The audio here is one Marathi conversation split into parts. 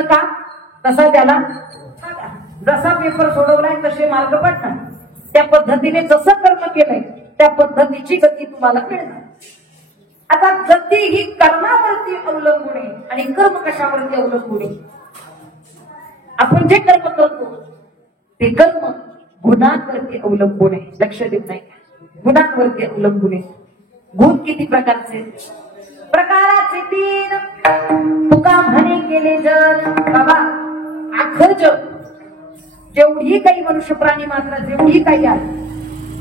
का तसा त्याला जसा पेपर सोडवलाय तसे मार्क पडणार. त्या पद्धतीने जसं कर्म केलंय त्या पद्धतीची गती तुम्हाला मिळणार. आता गती ही कर्मावरती अवलंबून आहे आणि कर्म कशावरती अवलंबून आहे. आपण जे कर्म करतो ते कर्म गुणांवरती अवलंबून आहे. लक्ष देत नाही, गुणांवरती अवलंबून आहे. गुण किती प्रकारचे? प्रकाराचे 3. तुका म्हणे केले जग बाबा आखर जग जेवढी काही मनुष्य प्राणी मात्र जेवढी काही आहे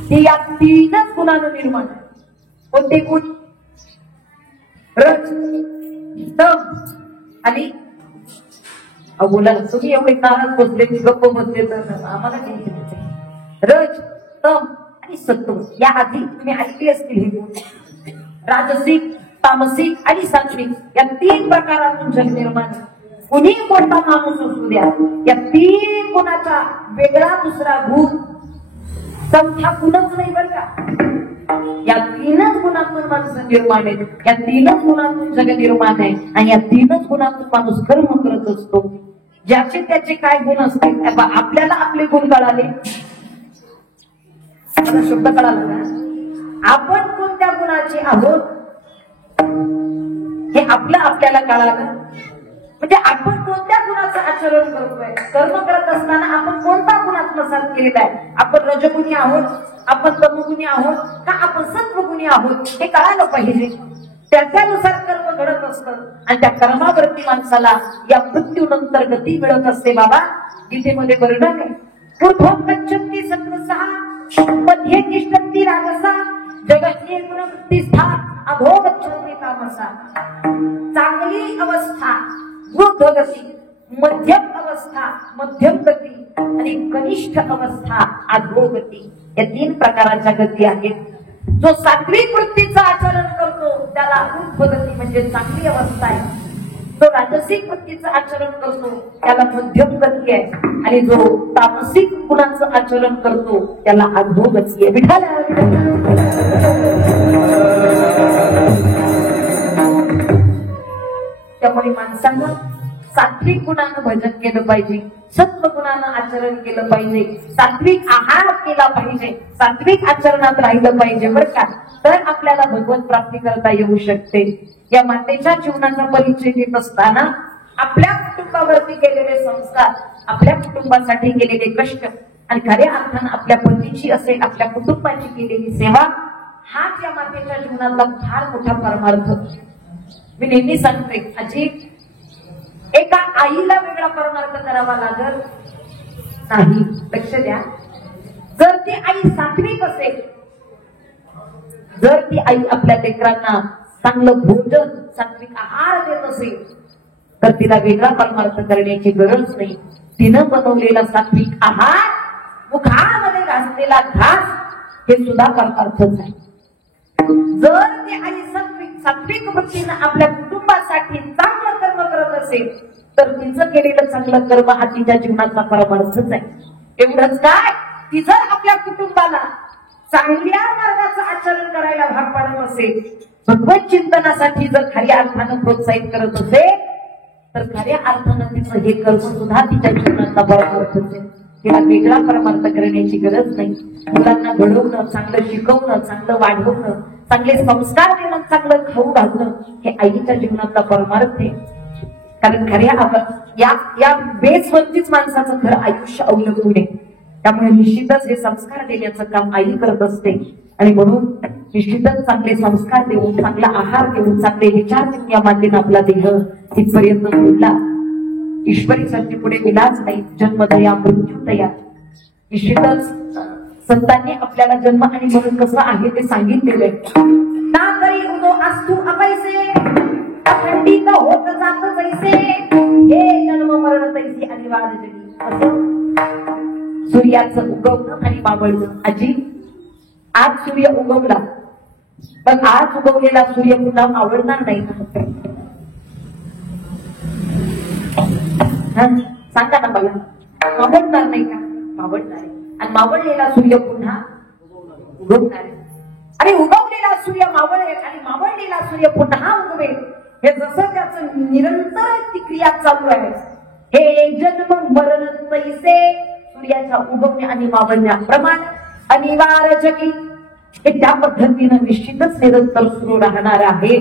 ती या 3च गुणांना निर्माण. कोणते गुण? रज, तम आणि बोला तुम्ही एवढे कानात बसले की गप्प बसले तर आम्हाला टेन्शन. रज, तम आणि सत्व या आधी तुम्ही ऐकले असतील हे गुण. राजसिक, तामसिक आणि सात्विक या 3 प्रकारातून जग निर्माण. कुणी मोठा माणूस असू द्या या 3 गुणाचा वेगळा दुसरा गुण संख्या गुणच नाही बरं का. या 3च गुणातून माणसं निर्माण आहेत. या 3च गुणातून जग निर्माण आहे आणि या 3च गुणातून माणूस कर्म करत असतो. ज्याचे त्याचे काय गुण असतात. आपल्याला आपले गुण कळाले, शब्द कळाला ना. आपण कोणत्या गुणाचे आहोत हे आपल्याला कळालं. म्हणजे आपण कोणत्या गुणाचं आचरण करतोय. कर्म करत असताना आपण कोणता गुण आत्मसात केलेला आहे. आपण रजगुणी आहोत, आपण तमगुणी आहोत का आपण सत्वगुणी आहोत हे कळायला पाहिजे. त्याच्यानुसार कर्म घडत असतं आणि त्या कर्मावरती माणसाला या मृत्यूनंतर गती मिळत असते. बाबा गीतेमध्ये वर्णन आहे. ऊर्ध्वं गच्छन्ति सत्त्वसः मध्ये तिष्ठन्ति राजसः जगत्ये गुणवृत्तिस्था अधो गच्छन्ति तामसः. चांगली अवस्था वृद्ध गती, मध्यम अवस्था मध्यम गती आणि कनिष्ठ अवस्था अधोगती या 3 प्रकाराच्या गती आहेत. जो सात्विक वृत्तीचं आचरण करतो त्याला ऊर्ध्व गती म्हणजे चांगली अवस्था आहे. जो राजसिक वृत्तीचं आचरण करतो त्याला मध्यम गती आहे आणि जो तामसिक गुणांचं आचरण करतो त्याला अधोगती आहे. विठाला त्यामुळे माणसानं सात्विक गुणानं भजन केलं पाहिजे, सत्व गुणानं आचरण केलं पाहिजे, सात्विक आहार केला पाहिजे, सात्विक आचरणात राहिलं पाहिजे बरं का. तर आपल्याला भगवत प्राप्ती करता येऊ शकते. या मातेच्या जीवनाचा परिचय देत असताना आपल्या कुटुंबावरती केलेले संस्कार, आपल्या कुटुंबासाठी केलेले कष्ट आणि खऱ्या अर्थानं आपल्या पतीची असेल आपल्या कुटुंबाची केलेली सेवा हाच या मातेच्या जीवनातला फार मोठा परमार्थ. मी नेहमी सांगते आजी एका आईला वेगळा परमार्थ करावा लागत नाही. लक्ष द्या. जर ती आई सात्विक असेल, जर ती आई आपल्या लेकरांना चांगलं भोजन सात्विक आहार देत असेल तर तिला वेगळा परमार्थ करण्याची गरज नाही. तिनं बनवलेला सात्विक आहार, मुखामध्ये घासलेला घास हे सुद्धा परमार्थच आहे. जर ती आई सात्विक वृत्तीनं आपल्या कुटुंबासाठी चांगलं कर्म करत असेल तर तिचं केलेलं चांगलं कर्म हा तिच्या जीवनाचा परमार्थच आहे. एवढंच काय, ती जर आपल्या कुटुंबाला चांगल्या मार्गाचं आचरण करायला भाग पाडत असेल, भगवत चिंतनासाठी जर खऱ्या अर्थानं प्रोत्साहित करत असेल तर खऱ्या अर्थानं तिचं हे कर्म सुद्धा तिच्या जीवनाचा परमार्थच आहे. तिला वेगळा परमार्थ करण्याची गरज नाही. मुलांना घडवणं, चांगलं शिकवणं, चांगलं वाढवणं, चांगले संस्कार देणं, चांगलं खाऊ घालणं हे आईच्या जीवनातला परमार्थ आहे. कारण खऱ्या या बेसवरतीच माणसाचं खरं आयुष्य अवलंबून आहे. त्यामुळे निश्चितच हे संस्कार देण्याचं काम आई करत असते आणि म्हणून निश्चितच चांगले संस्कार देऊन, चांगला आहार देऊन, चांगले विचार देऊन या मातेनं आपला देह तिथपर्यंत जोडला. ईश्वरी संधी पुढे विलाच नाही. जन्मदया मृत्यूदया. निश्चितच संतांनी आपल्याला जन्म आणि मरण कसं आहे ते सांगितलेलं आहे. ना करी उदो असतू अपैसे अखंडित होत जात जैसे हे जन्म मरण तैसे अनिवार्य जगी. असं सूर्याचं उगवणं आणि मावळणं. आजी आज सूर्य उगवला पण आज उगवलेला सूर्य पुन्हा मावळणार नाही. सांगा ना मला, मावळणार नाही का? मावळणार आहे. आणि मावळलेला सूर्य पुन्हा उगवणार आहे. आणि उगवलेला सूर्य मावळेल आणि मावळलेला सूर्य पुन्हा उगवेल. हे जसं त्याचं निरंतर ती क्रिया चालू आहे हे जन्म मरण तैसे सूर्याच्या उगवण्या आणि मावळण्याप्रमाणे अनिवार्य जगी हे त्या पद्धतीनं निश्चितच निरंतर सुरू राहणार आहे.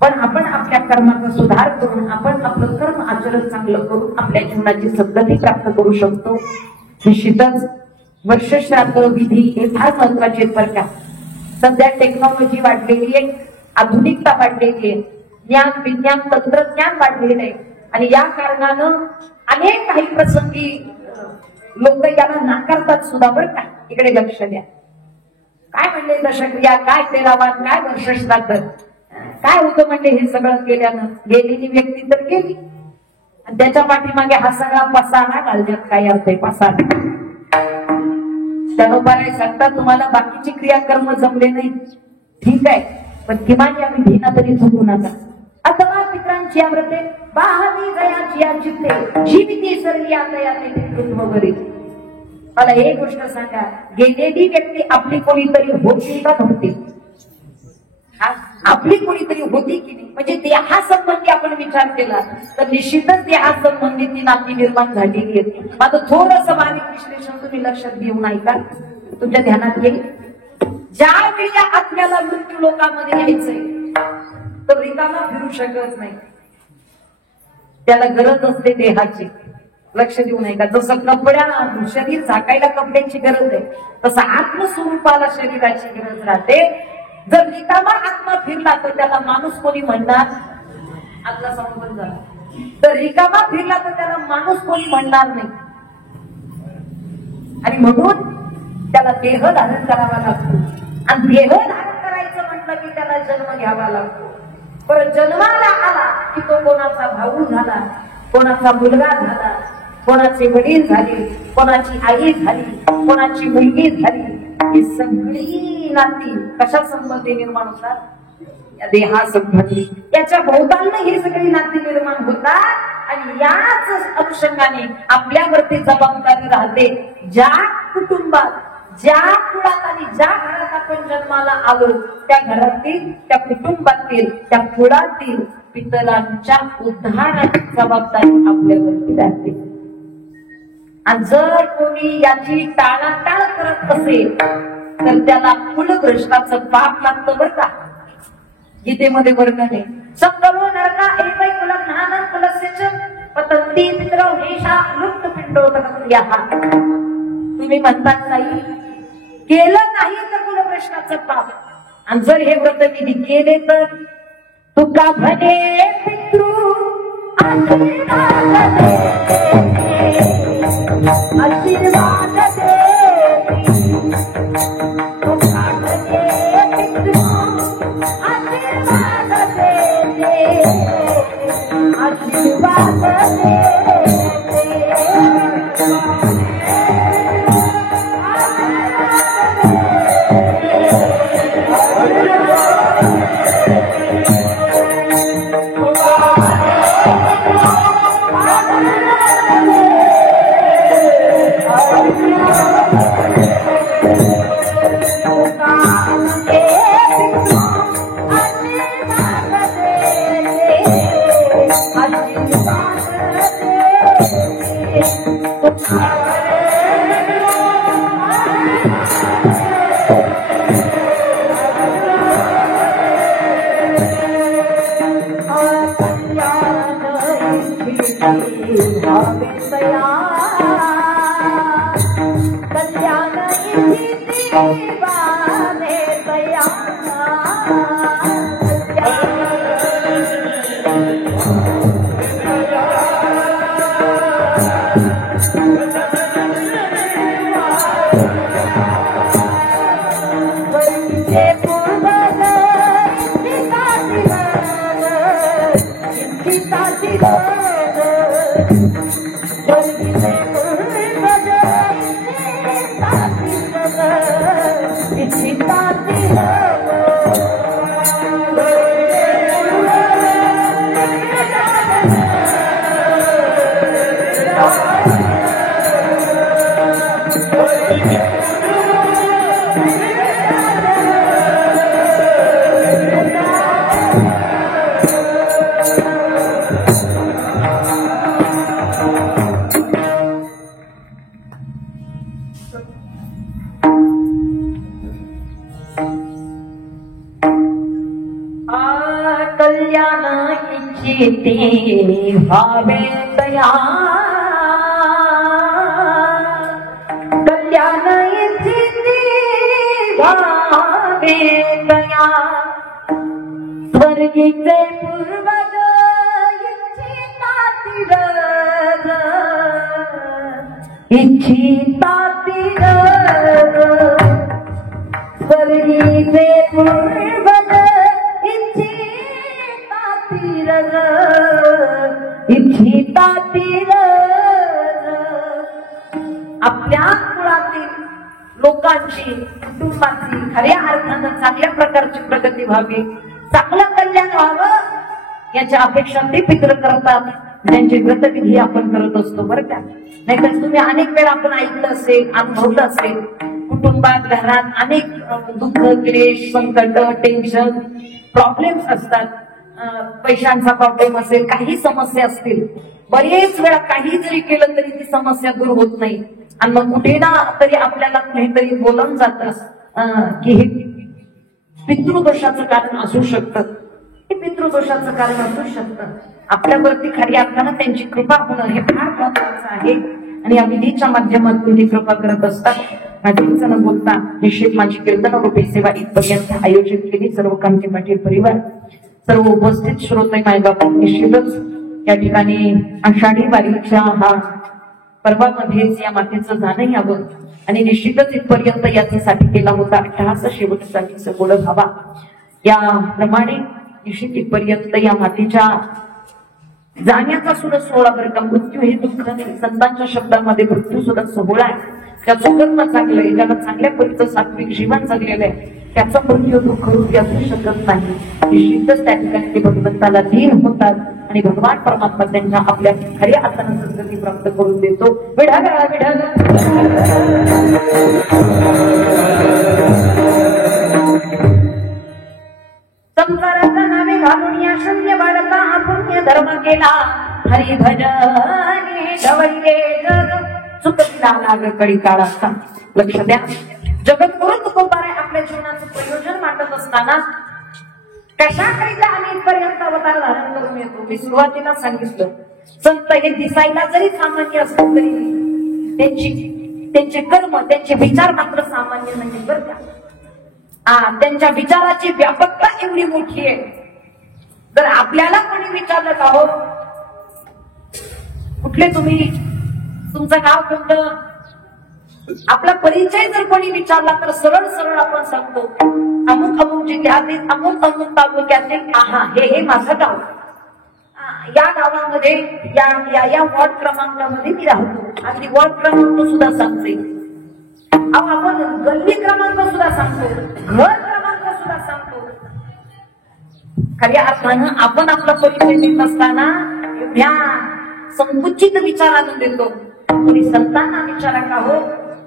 पण आपण आपल्या कर्माचा सुधार करून आपण आपलं कर्म आचरण चांगलं करून आपल्या जीवनाची सद्गती प्राप्त करू शकतो. निश्चितच वर्षश्राद्ध विधी हे फार महत्वाचे बरं का. सध्या टेक्नॉलॉजी वाढलेली आहे, आधुनिकता वाढलेली आहे, ज्ञान विज्ञान तंत्रज्ञान वाढलेलं आहे आणि या कारणानं अनेक काही प्रसंगी लोक याला नाकारतात सुद्धा बरं का. इकडे लक्ष द्या. काय म्हणले दशक्रिया, काय तेलावाद, काय वर्षश्राद्ध, काय होतं म्हणजे हे सगळं केल्यानं. गेलेली व्यक्ती तर गेली आणि त्याच्या पाठीमागे हा सगळा पसारा घालण्यात काय अर्थ आहे. पसारा त्यानुसार सांगता तुम्हाला बाकीची क्रियाकर्म जमले नाही ठीक आहे, पण किमान या विधीना तरी चुकू नका. अथवा पित्रांची व्रते बाहली जयाची या चित्ते जीविती सरली आता याते पितृत्व वगैरे. मला एक गोष्ट सांगा, गेलेली व्यक्ती आपली कोणीतरी होती का नव्हती? आपली कोणीतरी होती की नाही? म्हणजे देहासंबंधी आपण विचार केला तर निश्चितच देहासंबंधी ती नाती निर्माण झालेली आहे. माझं थोडस बारीक विश्लेषण तुम्ही लक्षात घेऊन ऐका, तुमच्या ध्यानात येईल. ज्या वेळी या आत्म्याला मृत्यू लोकांमध्ये यायचंय तर रिकामा फिरू शकत नाही, त्याला गरज असते देहाची. लक्ष देऊ नये का. जसं कपड्या शरीर झाकायला कपड्याची गरज आहे तसं आत्मस्वरूपाला शरीराची गरज राहते. जर रिकामा आत्मा फिरला तर त्याला माणूस कोणी म्हणणार? आपला समजून झाला. तर रिकामा फिरला तर त्याला माणूस कोणी म्हणणार नाही आणि म्हणून त्याला देह धारण करावा लागतो. आणि देह धारण करायचं म्हटलं की त्याला जन्म घ्यावा लागतो. परत जन्माला आला की तो कोणाचा भाऊ झाला, कोणाचा मुलगा झाला, कोणाचे वडील झाले, कोणाची आई झाली, कोणाची मुलगी झाली. ही सगळी नाती कशा संबंधी निर्माण होतात? देहासंबंधी. याच्या भोवतालनं ही सगळी नाती निर्माण होतात आणि याच अनुषंगाने आपल्यावरती जबाबदारी राहते. ज्या कुटुंबात, ज्या कुळात आणि ज्या घरात आपण जन्माला आलो त्या घरातील, त्या कुटुंबातील, त्या कुळातील पितरांच्या उद्धाराची जबाबदारी आपल्यावरती राहते. आणि जर कोणी याची टाळाटाळ करत असेल तर त्याला कुलभ्रष्टाचं पाप लागतं बरं का. गीतेमध्ये वर्णन आहे. सकलो नरका एवै कुलज्ञानं कुलस्य पतन्ति पितरौ हेषा लुप्त पिंडोदकस्याः. तुम्ही म्हणतात नाही केलं नाही तर कुलभ्रष्टाचं पाप. आणि जर हे व्रतविधी केले तर तुका भले पितृ आशीर्वाद दे, तुका भले पितृ आशीर्वाद दे, आशीर्वाद दे. किती व्हावे तया कल्याण इच्छिती व्हावे तया स्वर्गीचे पूर्वज इच्छितातील स्वर्गीचे पूर्वज इच्छितातील आपल्या कुळातील लोकांची कुटुंबाची खऱ्या अर्थानं चांगल्या प्रकारची प्रगती व्हावी, चांगलं कल्याण व्हावं याच्या अपेक्षा ते पितृ करतात, ज्यांची व्रतविधी आपण करत असतो बरं का. नाहीतर तुम्ही अनेक वेळा आपण ऐकलं असेल, अनुभवलं असेल, कुटुंबात घरात अनेक दुःख, क्लेश, संकट, टेन्शन, प्रॉब्लेम्स असतात. पैशांचा प्रॉब्लेम असेल, काही समस्या असतील, बरेच वेळा काही जरी केलं तरी ती समस्या दूर होत नाही. आणि मग कुठे ना तरी आपल्याला कुठेतरी बोलून जात की हे पितृदोषाचं कारण असू शकतं, हे पितृदोषाचं कारण असू शकतं. आपल्यावरती खऱ्या अर्थानं त्यांची कृपा होणं हे फार महत्वाचं आहे. आणि या विधीच्या माध्यमातून ती कृपा करत असतात. माझी न बोलता निश्चित माझी कीर्तन रूपी सेवा इथपर्यंत आयोजित केली. सर्व कांती पाटील परिवार, सर्व उपस्थित श्रोते, मायबाप, निश्चितच या ठिकाणी आषाढी वारीच्या हा पर्वामध्येच या मातेचं जाणं यावं आणि निश्चितच इथपर्यंत याच्यासाठी केला होता अट्टहास शेवटसाठी सगोड व्हावा. याप्रमाणे निश्चित इथपर्यंत या मातेच्या जाण्याचा सुद्धा सोहळा बरं का. मृत्यू हे दुःख नाही, संतांच्या शब्दामध्ये मृत्यू सुद्धा सोहळा आहे. त्याचं कर्म चांगलंय, ज्याला चांगल्या परीचं सात्विक जीवन जगलेलं आहे, त्याचा मृत्यू दुःख रूपी असू शकत नाही. निश्चितच त्या ठिकाणी ते भगवंताला लीन होतात आणि भगवान परमात्मा त्यांच्या आपल्या खऱ्या अर्थानं सद्गती प्राप्त करून देतो. विढाल विढाल संसाराचा नावे घालून या शून्य बाळका अपुण्य धर्म केला. हरी भजनी ढवळले जग चुकला लाग कडी काळाचा. लक्ष द्या, जगद्गुरु तुकोबाराय आपल्या जीवनाचं प्रयोजन मांडत असताना कशाकरिता आम्ही इथपर्यंत अवतार धारण करून येतो. मी सुरुवातीला सांगितलं, संत हे दिसायला जरी सामान्य असतो तरी त्यांचे कर्म, त्यांचे विचार मात्र सामान्य नाही बरं का. त्यांच्या विचाराची व्यापकता एवढी मोठी आहे. जर आपल्याला कोणी विचारलं का हो कुठले तुम्ही, तुमचं गाव कोणतं, आपला परिचय जर कोणी विचारला तर सरळ सरळ आपण सांगतो अमुक अमुक जिल्ह्यातील अमुक अमुक तालुक्यातील हे माझं गाव, या गावामध्ये या वॉर्ड क्रमांकामध्ये मी राहतो. आणि वॉर्ड क्रमांक सुद्धा सांगते, आपण गल्ली क्रमांक सुद्धा सांगतो, घर क्रमांक सुद्धा सांगतो. खऱ्या अर्थानं आपण आपला परिचय देत असताना एवढ्या संकुचित विचारानं देतो. कोणी संतांना विचारा का हो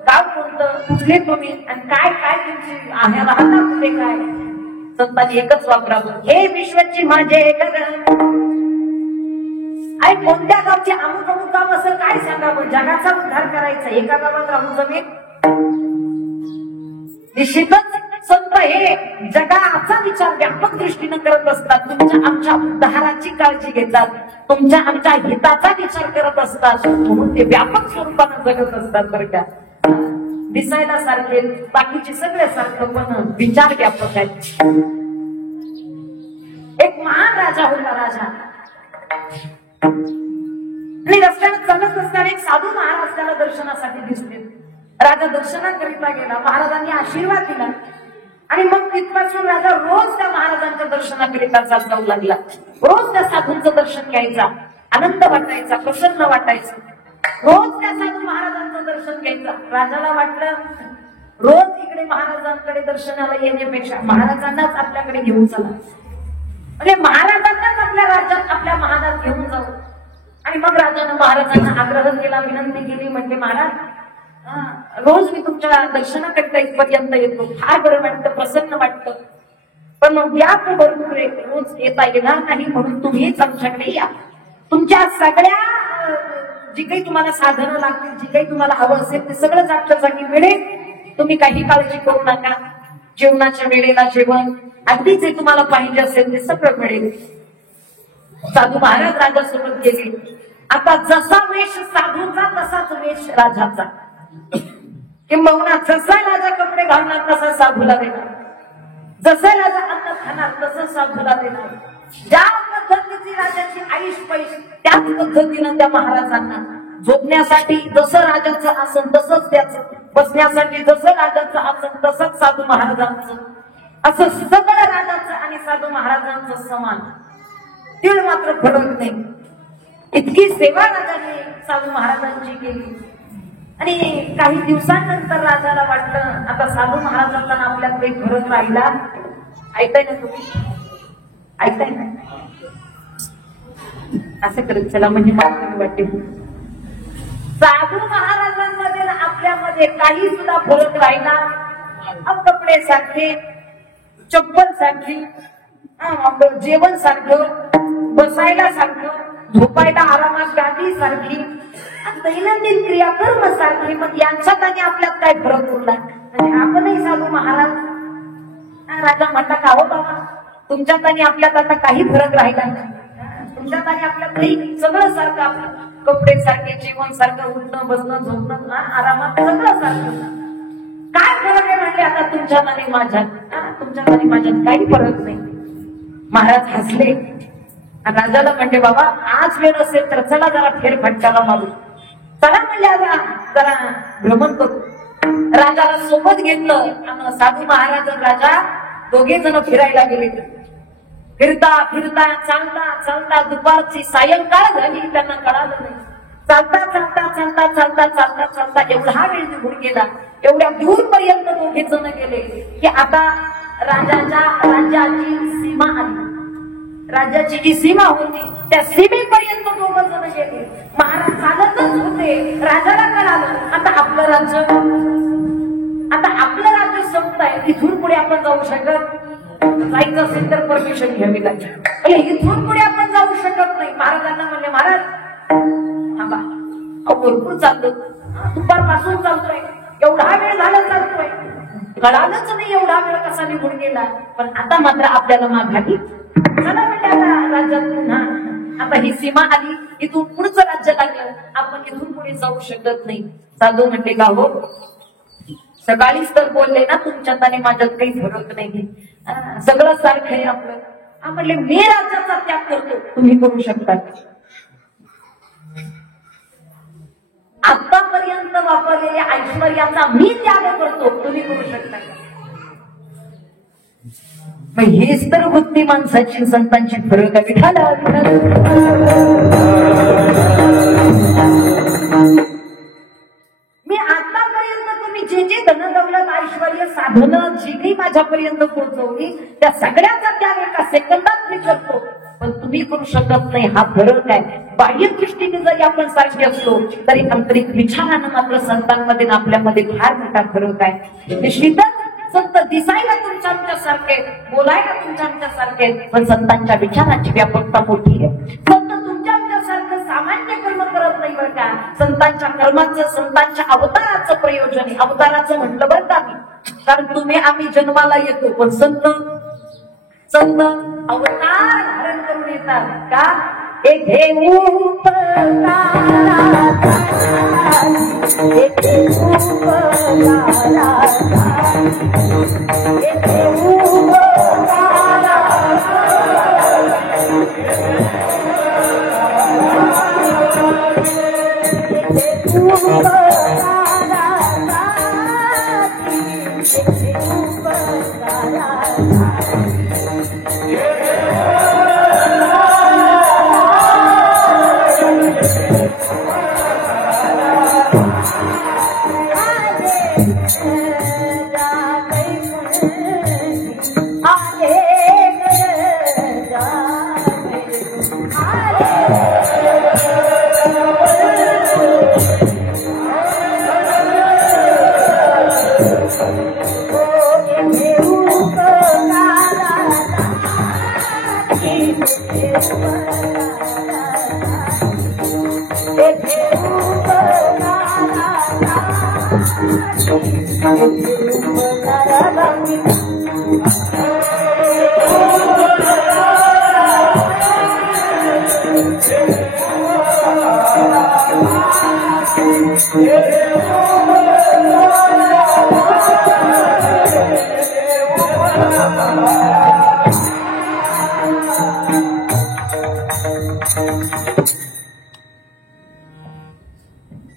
गाव कोणतं, कुठले तुम्ही आणि काय काय तुमची आहे, राहता कुठे काय. संतांनी एकच वापरावं, हे विश्वची माझे घर. आणि कोणत्या गावचे अमुक अमुक गाव असं काय सांगावं, जगाचा उद्धार करायचा, एका गावात राहून जमेल. निश्चितच संत हे जगाचा विचार व्यापक दृष्टीनं करत असतात. तुमच्या आमच्या उद्धाराची काळजी घेतात, तुमच्या आमच्या हिताचा विचार करत असतात, म्हणून ते व्यापक स्वरूपानं जगत असतात बरं का. दिसायला सारखे, बाकीचे सगळे सारखं, पण विचार व्यापक आहेत. एक महान राजा होता, राजा. आणि रस्त्याने चालत असताना एक साधू महाराज त्याला दर्शनासाठी दिसले. राजा दर्शनाकरिता गेला, महाराजांनी आशीर्वाद दिला आणि मग तिथपासून राजा रोज त्या महाराजांच्या दर्शनाकरिता जाऊ लागला. रोज त्या साधूंचं दर्शन घ्यायचा, आनंद वाटायचा, प्रसन्न वाटायचं. रोज त्या साधू महाराजांचं दर्शन घ्यायचं. राजाला वाटलं रोज इकडे महाराजांकडे दर्शनाला येण्यापेक्षा महाराजांनाच आपल्याकडे घेऊन चला, म्हणजे महाराजांनाच आपल्या राज्यात, आपल्या महालात घेऊन जाऊ. आणि मग राजानं महाराजांना आग्रह केला, विनंती केली, म्हणजे महाराज रोज मी तुमच्या दर्शनाकरिता इथपर्यंत येतो, फार बरं वाटतं, प्रसन्न वाटतं, पण व्याप भरपूर आहे, रोज येता येणार नाही, म्हणून तुम्हीच आमच्याकडे या. तुमच्या सगळ्या जी काही तुम्हाला साधनं लागतील, जी काही तुम्हाला हवं असेल ते सगळं जागच्या जागी मिळेल. तुम्ही काही काळजी करू नका. जेवणाच्या वेळेला जेवण, अगदी जे तुम्हाला पाहिजे असेल ते सगळं मिळेल. साधू महाराज राजासोबत गेले. आता जसा वेश साधूचा तसाच वेश राजाचा. किंबहुना जसा राजा कपडे घालणार तसा साधूला देणार, जसं राजा अन्न खाणार तसं साधूला देणार. ज्या पद्धतीची राजाची आयुष पैश त्याच पद्धतीनं त्या महाराजांना झोपण्यासाठी जसं राजाचं आसन तसंच त्याचं, बसण्यासाठी जसं राजाचं आसन तसंच साधू महाराजांचं, असं सगळं राजाचं आणि साधू महाराजांचं समान, तीळ मात्र फरक नाही. इतकी सेवा राजाने साधू महाराजांची केली. आणि काही दिवसांनंतर राजाला वाटलं आता साधू महाराजांना आपल्यात काही फरक राहिला. ऐकताय ना तुम्ही? ऐकताय ना? असं करत चला म्हणजे मला वाटते साधू महाराजांमध्ये आपल्यामध्ये काही सुद्धा फरक राहिला. कपडे सारखे, चप्पल सारखी, आपलं जेवण सारखं, बसायला सारखं, झोपायला आरामात गादी सारखी, दैनंदिन क्रियाकर्म सारखी. मग यांच्यात आणि आपल्यात काय फरक उरला? म्हणजे आपणही साधू महाराज. राजा म्हणला का हो बाबा तुमच्यात आणि आपल्यात आता काही फरक राहिला नाही, तुमच्यात आणि आपल्यात काही सगळं सारखं, आपलं कपडे सारखे, जेवण सारखं, उठणं बसणं झोपणं आरामात सगळं सारखं. काय फरक आहे म्हणले आता तुमच्यात आणि माझ्यात? तुमच्यात आणि माझ्यात काही फरक नाही. महाराज हसले. राजाला म्हणते बाबा आज वेळ असेल तर चला जरा फेरफटकाला मारू, चला म्हणजे आता जरा भ्रमण करू. राजाला सोबत घेतलं. साधू महाराज राजा दोघे जण फिरायला गेले. फिरता फिरता चालता चालता दुपारची सायंकाळ झाली त्यांना कळालं नाही. चालता चालता चालता चालता चालता चालता एवढा वेळ निघून गेला. एवढ्या दूर पर्यंत दोघे जण गेले की आता राजाच्या राज्याची सीमा आली. राज्याची जी सीमा होती त्या सीमेपर्यंत दोघं जण गेले. महाराज चालतच होते. राजाला कळालं आता आपलं राज्य, आता आपलं राज्य संपत आहे. इथून पुढे आपण जाऊ शकत, जायचं असेल तर परमिशन घ्यावी लागेल. इथून पुढे आपण जाऊ शकत नाही. महाराजांना म्हणले महाराज थांबा, भरपूर चाललो, दुपारपासून चालतोय, एवढा वेळ झाला चालतोय, कळालंच नाही एवढा वेळ कसा निघून गेला. पण आता मात्र आपल्याला माघारी चला म्हणजे आता राज्यात पुन्हा आता ही सीमा आली, इथून पुढचं राज्य लागलं, आपण इथून पुढे जाऊ शकत नाही. साधू म्हणते का हो सकाळीच तर बोलले ना तुमच्यात आणि माझ्यात काही फरक नाही, सगळं सारखं आहे आपलं. म्हणले मी राज्याचा त्याग करतो, तुम्ही करू शकता. आतापर्यंत वापरलेल्या ऐश्वर्याचा मी त्याग करतो, तुम्ही करू शकता. हेच तर बुद्धी माणसाची संतांची फरक आहे. मी आतापर्यंत तुम्ही जे जे धनदौलत ऐश्वर्य साधनं जी काही माझ्यापर्यंत पोहोचवली त्या सगळ्याचा त्याग एका सेकंदात मी करतो, पण तुम्ही करू शकत नाही. हा फरक आहे. बाह्य दृष्टीने जरी आपण सारखे असलो तरी आंतरिक विचारानं मात्र संतांमध्ये आपल्यामध्ये फार मोठा फरक आहे. निश्चितच संत दिसायला तुमच्या आमच्यासारखे, बोलायला तुमच्या आमच्यासारखे, पण संतांच्या विचाराची व्यापकता मोठी आहे. संत तुमच्या आमच्यासारखं सामान्य कर्म करत नाही बरं का. संतांच्या कर्माचं, संतांच्या अवताराचं प्रयोजन आहे. अवताराचं म्हटलं बरं का मी, कारण तुम्ही आम्ही जन्माला येतो, पण संत अवतार धारण करून येतात का. एक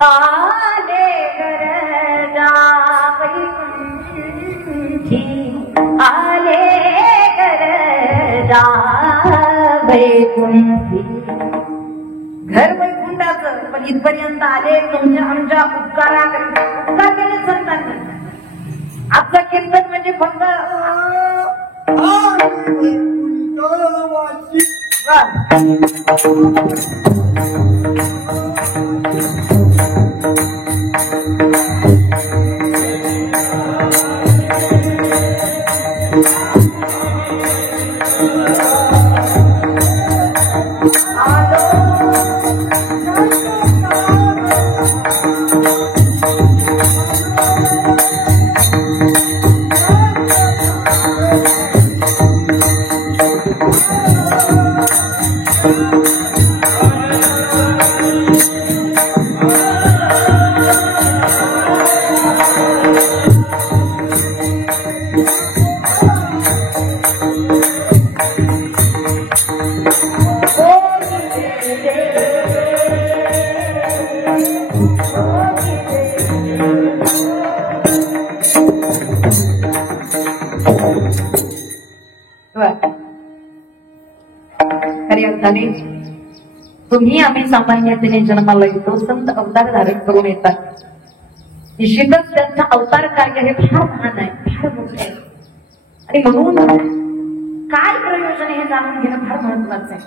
आले गरजा वैकुंठी, आले गरजा वैकुंठी. घर वैकुंठाचं पण इथपर्यंत आले तुमच्या आमच्या उपकाराकडे. उपकार केले संतांनी. आपलं कीर्तन म्हणजे फक्त खरी अर्थाने तुम्ही आम्ही सामान्यतेने जन्माला येतो. संत अवतार धारण करून येतात. निश्चितच त्यांचा अवतार कार्य हे फार महान आहे, फार मोठे आहे. आणि म्हणून काय प्रयोजन आहे हे जाणून घेणं फार महत्वाचं आहे.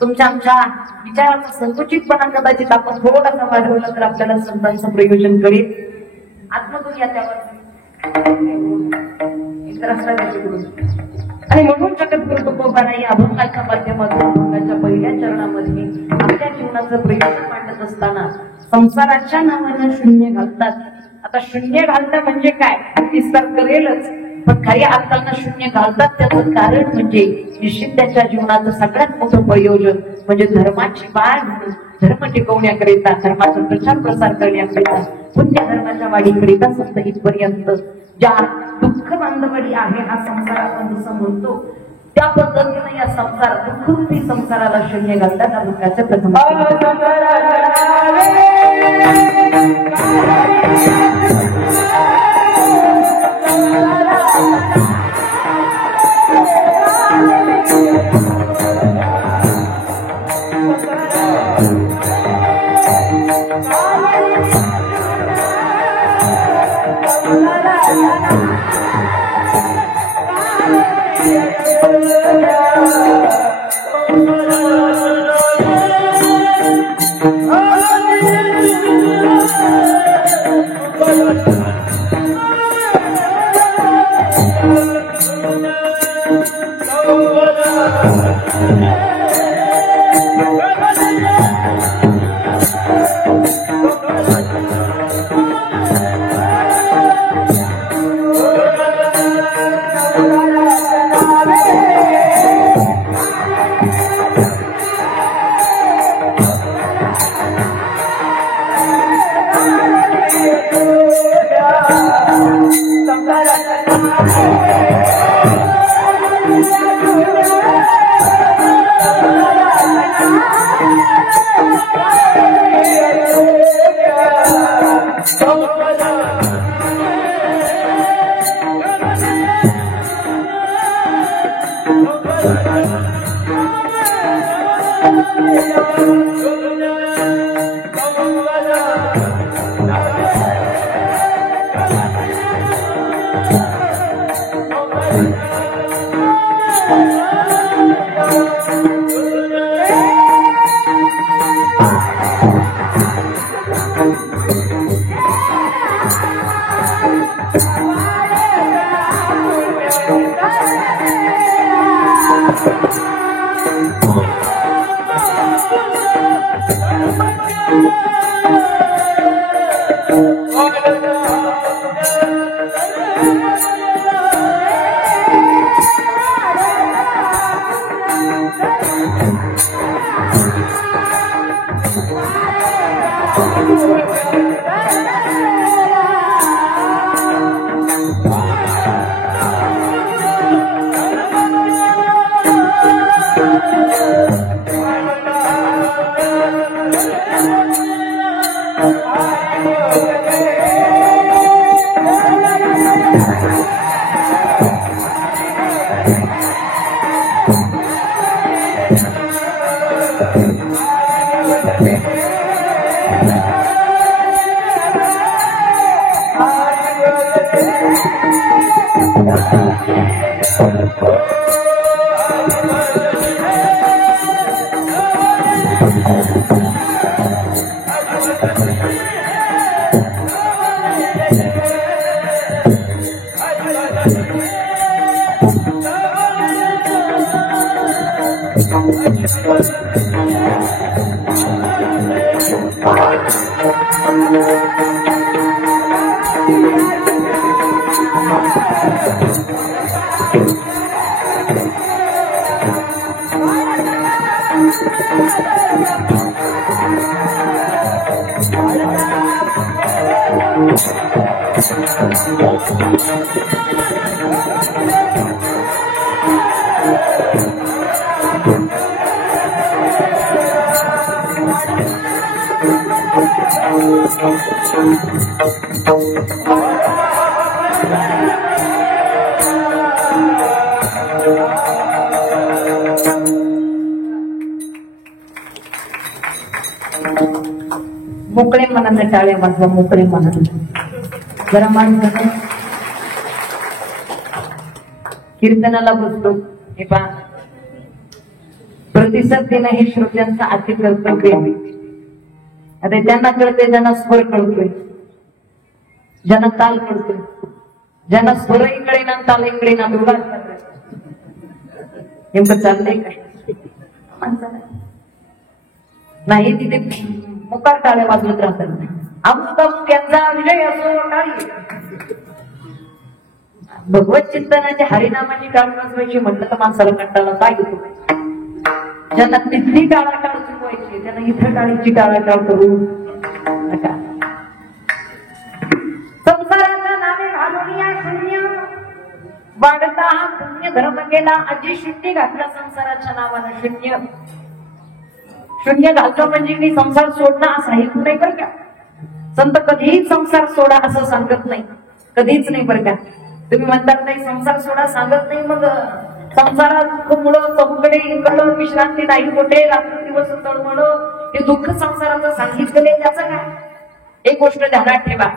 तुमच्या आमच्या विचाराचा संकुचितपणा कदाचित आपण थोडासा वाढवला तर आपल्याला संतांचं प्रयोजन कळेल. आत्मदून या त्यावर एक रस्ता त्याच्याकडून. आणि म्हणून जगद्गुरु तुकोबांना या अभंगाच्या माध्यमातून अभंगाच्या पहिल्या चरणामध्ये आपल्या जीवनाचं प्रयोजन मांडत असताना संसाराच्या नावानं शून्य घालतात. आता शून्य घालणं म्हणजे काय विस्तार करेलच, पण खऱ्या अर्थानं शून्य घालतात त्याचं कारण म्हणजे निश्चित त्याच्या जीवनाचं सगळ्यात मोठं प्रयोजन म्हणजे धर्माची वाढ, धर्म टिकवण्याकरिता, धर्माचा प्रचार प्रसार करण्याकरिता, पुण्य धर्माच्या वाढीकरिता संत इथपर्यंत ज्या दुःख बांधवडी आहे हा संसार आपण जसं म्हणतो त्या पद्धतीने या संसार दुःखरूपी संसाराला शून्य घालतात. अभंगाचं प्रथम Yeah. मोकळे मनाने टाळे वाजवा, मोकळे मनाने जरा मान घाला. कीर्तनाला बसतो हे पहा, प्रतिसाद देणं हे श्रोत्यांचं अति कर्तव्य आहे. आता ज्यांना कळते, ज्यांना स्वर कळतोय, ज्यांना ताल कळतोय, ज्यांना स्वर इकडे ना ताल इकडे ना दोघा नेमकं चाललंय काय नाही, तिथे मुकार टाळ्या वाजवत राहतात. आमचा त्यांचा विजय असो टाळी. भगवत चिंतनाच्या हरिनामाची टाळ वाजवायची म्हटलं तर माणसाला कंटाळा काय येतो. ज्यांना तिथली टाळाटाळ चुकवायची त्यांना इथं टाळीची टाळाटाळ करू नका. संसाराचा नावे घालून या शून्य वाढता हा पुण्य धर्म केला. आजी शून्य घातला संसाराच्या नावानं. शून्य शून्य घालतो म्हणजे मी संसार सोडणं असं हे नाही बरं का. संत कधीही संसार सोडा असं सांगत नाही, कधीच नाही बरं का. तुम्ही म्हणतात नाही संसार सोडा सांगत नाही, मग संसारात दुःख मुळं चौकडे इकडं विश्रांती नाही कुठे, रात्र दिवस तळमळ हे दुःख संसाराचं सांगितलेलं त्याचं काय. एक गोष्ट ध्यानात ठेवा,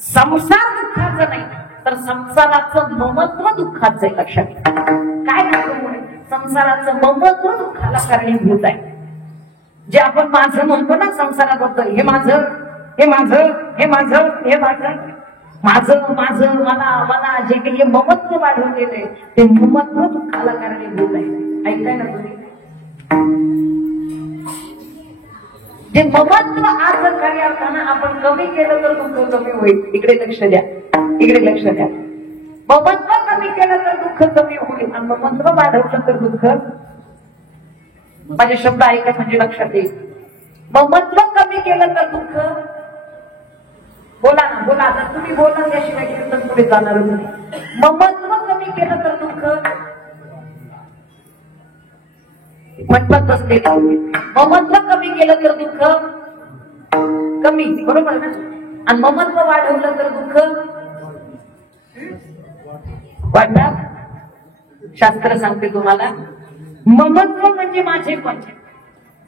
संसार दुःखाचं नाही तर संसाराचं ममत्व दुःखाचं आहे. लक्षात काय दुःखामुळे संसाराचं ममत्व दुःखाला कारणीभूत आहे. जे आपण माझं म्हणतो ना संसाराबद्दल, हे माझं, हे माझं, हे माझं, हे माझं, माझं माझं मला मला जे काही ममत्व वाढवलेले ते ममत्व दुःखाला कारणीभूत आहे. ऐकताय ना तुम्ही. जे ममत्व आज खऱ्या अर्थानं आपण कमी केलं तर दुःख कमी होईल. इकडे लक्ष द्या, इकडे लक्ष द्या. ममत्व कमी केलं तर दुःख कमी होईल आणि ममत्व वाढवलं तर दुःख. माझे शब्द ऐका म्हणजे लक्षात येईल. ममत्व कमी केलं तर दुःख. बोला ना, बोला. आता तुम्ही बोला त्याशिवाय कीर्तन पुढे जाणार नाही. ममत्व कमी केलं तर दुःख. म्हणतात बसले ममत्व कमी केलं तर दुःख कमी, बरोबर ना. आणि ममत्व वाढवलं तर दुःख वाढणार. शास्त्र सांगते तुम्हाला, ममत्व म्हणजे माझेपण.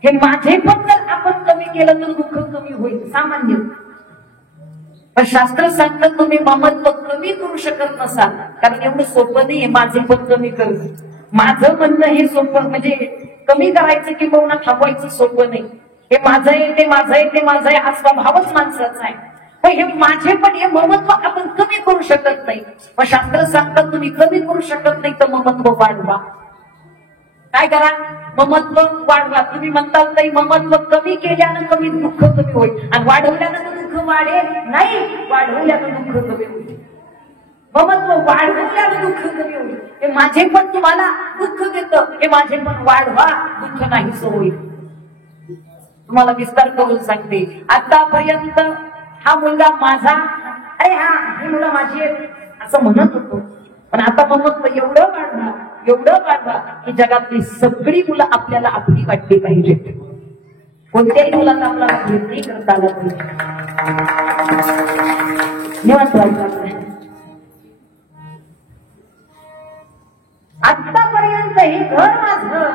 हे माझेपण जर आपण कमी केलं तर दुःख कमी होईल सामान्य. पण शास्त्र सांगतं तुम्ही ममत्व कमी करू शकत नसाल, कारण एवढं सोपं नाही माझेपण कमी करणं. माझं म्हणणं हे सोपं, म्हणजे कमी करायचं किंवा थांबवायचं सोपं नाही. हे माझं आहे, ते माझं आहे, ते माझं आहे हा स्वभावच माणसाचा आहे. पण हे माझेपण, हे ममत्व आपण कमी करू शकत नाही. मग शास्त्र सांगतात तुम्ही कमी करू शकत नाही तर ममत्व वाढवा. काय करा, ममत्व वाढवा. तुम्ही म्हणताल नाही ममत्व कमी केल्यानं कमी दुःख कमी होईल आणि वाढवल्यानं दुःख वाढेल. नाही, वाढवल्यानं दुःख कमी होईल. ममत्व वाढवल्यानं दुःख कमी होईल. हे माझेपण तुम्हाला दुःख देतं, हे माझेपण वाढवा, दुःख नाहीच होईल. तुम्हाला विस्तार करून सांगते. आतापर्यंत हा मुलगा माझा, अरे हा ही मुलं माझी आहेत असं म्हणत होतो, पण आता ममत्व एवढं वाढवा की जगातली सगळी मुलं आपल्याला आपली वाटली पाहिजेत. कोणत्याही मुलाचा आपला भेद नाही करता आला पाहिजे. निवांत व्हायचं. आतापर्यंत हे घर माझं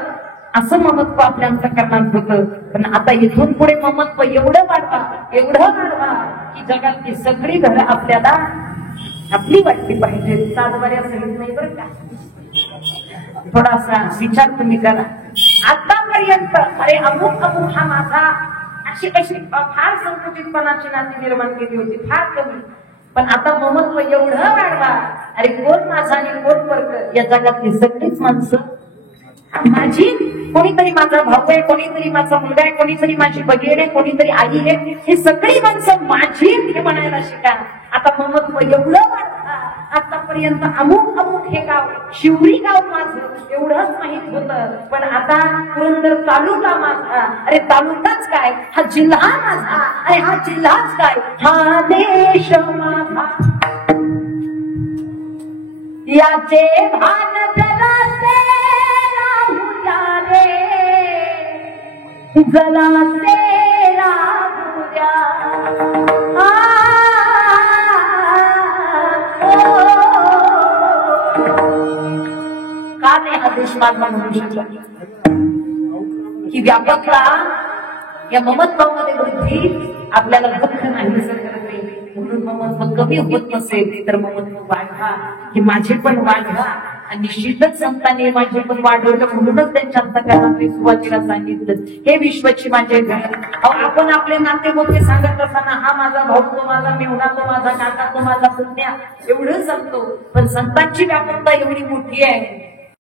असं ममत्व आपल्या अंतःकरणात होतं, पण आता इथून पुढे ममत्व एवढं वाढवा की जगातली सगळी घरं आपल्याला आपली वाटली पाहिजे. सातबाऱ्या सहित नाही बरं का, थोडासा विचार तुम्ही करा. आतापर्यंत अरे अमुक हा माझा अशी फार संकुचितपणाची नाती निर्माण केली होती, फार कमी. पण आता ममत्व एवढं वाढवा, अरे कोण माझा आणि कोण परक, या जगातली सगळीच माणसं माझी. कोणीतरी माझा भाऊ आहे, कोणीतरी माझा मुलगा आहे, कोणीतरी माझी बहीण आहे, कोणीतरी आई आहे, ही सगळी माणसं माझी हे म्हणायला शिका. आता ममत्व एवढं वाढवा. आतापर्यंत अमुक हे गाव, शिवरी गाव माझं एवढंच माहित होतं, पण आता पुरंदर तालुका माझा, अरे तालुकाच काय, हा जिल्हा माझा, अरे हा जिल्हाच काय, हा देश माझा. याचे भान जरासे राहुया रे, जरासे राहुया. का नाही हा देश माझा म्हणू शकला की व्यापकता या ममत्वामध्ये वृद्धी आपल्याला दुःख नाही करते. म्हणून ममत्व कमी होत नसेल तर ममत्व वाढवा, की माझे पण वाढवा. आणि निश्चितच संतांनी माझे पण वाढवलं, म्हणूनच त्यांच्या अंतःकरणात मी सुरुवातीला सांगितलं हे विश्वाची माझे घर. आपण आपले नाते मोठे सांगत असताना हा माझा भाऊ, तो माझा मेहुणा, तो माझा काका, तो माझा पुतण्या एवढं सांगतो, पण संतांची व्यापकता एवढी मोठी आहे